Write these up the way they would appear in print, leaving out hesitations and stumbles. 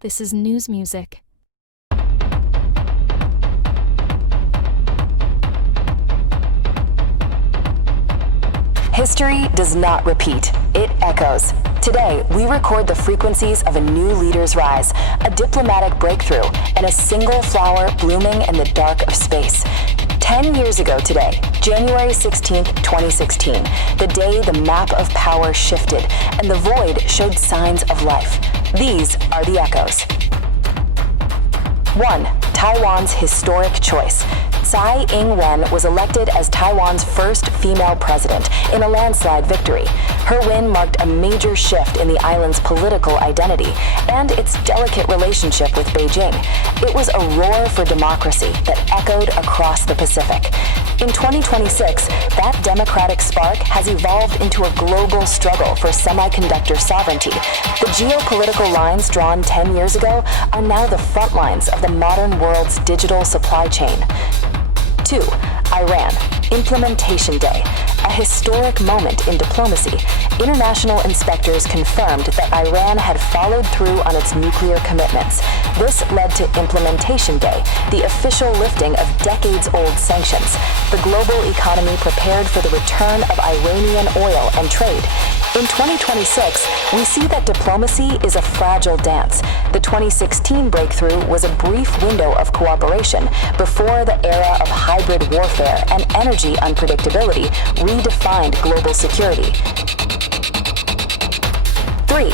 This is news music. History does not repeat, it echoes. Today, we record the frequencies of a new leader's rise, a diplomatic breakthrough, and a single flower blooming in the dark of space. 10 years ago today, January 16, 2016, the day the map of power shifted and the void showed signs of life. These are the echoes. 1. Taiwan's historic choice. Tsai Ing-wen was elected as Taiwan's first female president in a landslide victory. Her win marked a major shift in the island's political identity and its delicate relationship with Beijing. It was a roar for democracy that echoed across the Pacific. In 2026, that democratic spark has evolved into a global struggle for semiconductor sovereignty. The geopolitical lines drawn 10 years ago are now the front lines of the modern world's digital supply chain. 2. Iran, Implementation Day, a historic moment in diplomacy. International inspectors confirmed that Iran had followed through on its nuclear commitments. This led to Implementation Day, the official lifting of decades-old sanctions. The global economy prepared for the return of Iranian oil and trade. In 2026, we see that diplomacy is a fragile dance. The 2016 breakthrough was a brief window of cooperation before the era of hybrid warfare and energy unpredictability redefined global security. 3.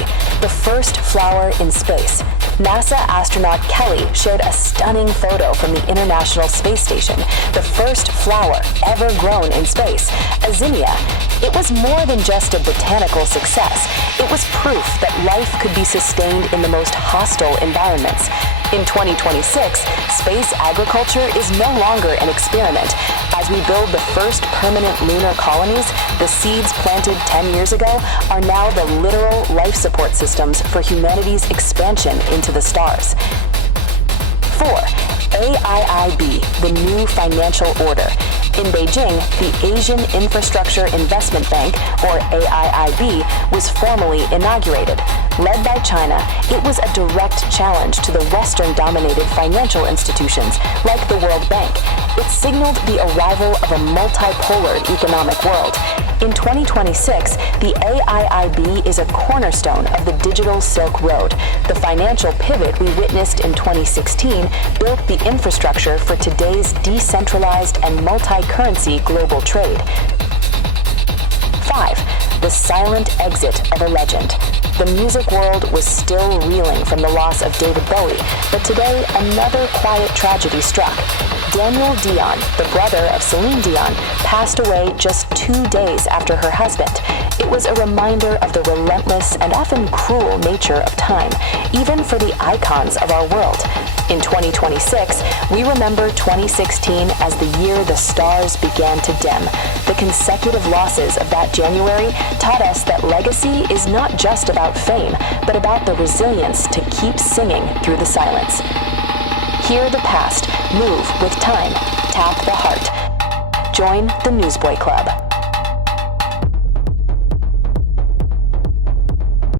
The first flower in space. NASA astronaut Kelly shared a stunning photo from the International Space Station, the first flower ever grown in space, a zinnia. It was more than just a botanical success. It was proof that life could be sustained in the most hostile environments. In 2026, space agriculture is no longer an experiment. As we build the first permanent lunar colonies, the seeds planted 10 years ago are now the literal life support systems for humanity's expansion into the stars. 4. AIIB, the new financial order. In Beijing, the Asian Infrastructure Investment Bank, or AIIB, was formally inaugurated. Led by China, it was a direct challenge to the Western-dominated financial institutions like the World Bank. It signaled the arrival of a multipolar economic world. In 2026, the AIIB is a cornerstone of the digital Silk Road. The financial pivot we witnessed in 2016 built the infrastructure for today's decentralized and multi-currency global trade. 5. The silent exit of a legend. The music world was still reeling from the loss of David Bowie, but today another quiet tragedy struck. Daniel Dion, the brother of Celine Dion, passed away just 2 days after her husband. It was a reminder of the relentless and often cruel nature of time, even for the icons of our world. In 2026, we remember 2016 as the year the stars began to dim. The consecutive losses of that January taught us that legacy is not just about fame, but about the resilience to keep singing through the silence. Hear the past, move with time, tap the heart. Join the Newsboy Club.